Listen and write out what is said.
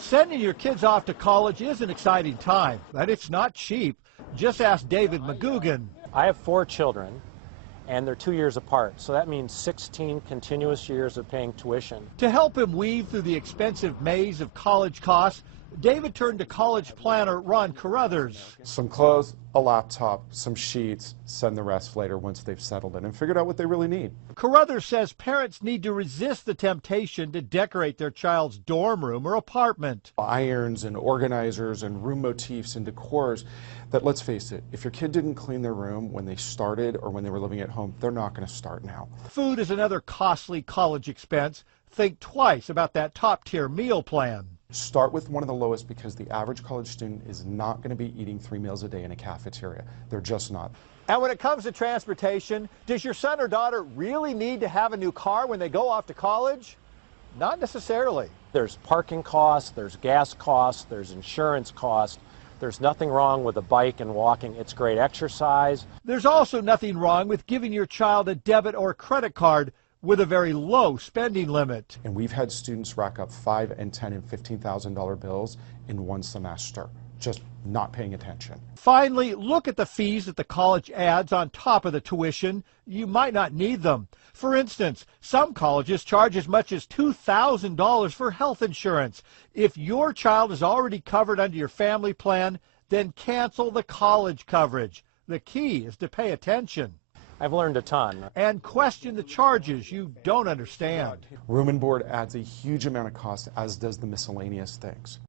Sending your kids off to college is an exciting time, but it's not cheap. Just ask David McGugan. I have 4 children, and they're 2 years apart, so that means 16 continuous years of paying tuition. To help him weave through the expensive maze of college costs, David turned to college planner Ron Caruthers. Some clothes, a laptop, some sheets, send the rest later once they've settled in and figured out what they really need. Caruthers says parents need to resist the temptation to decorate their child's dorm room or apartment. Irons and organizers and room motifs and decors that, let's face it, if your kid didn't clean their room when they started or when they were living at home, they're not going to start now. Food is another costly college expense. Think twice about that top-tier meal plan. Start with one of the lowest because the average college student is not going to be eating 3 meals a day in a cafeteria. They're just not. And when it comes to transportation, does your son or daughter really need to have a new car when they go off to college? Not necessarily. There's parking costs, there's gas costs, there's insurance costs. There's nothing wrong with a bike and walking. It's great exercise. There's also nothing wrong with giving your child a debit or credit card with a very low spending limit. And we've had students rack up $5,000 and $10,000 and $15,000 bills in one semester, just not paying attention. Finally, look at the fees that the college adds on top of the tuition. You might not need them. For instance, some colleges charge as much as $2,000 for health insurance. If your child is already covered under your family plan, then cancel the college coverage. The key is to pay attention. I've learned a ton. And question the charges you don't understand. Room and board adds a huge amount of cost, as does the miscellaneous things.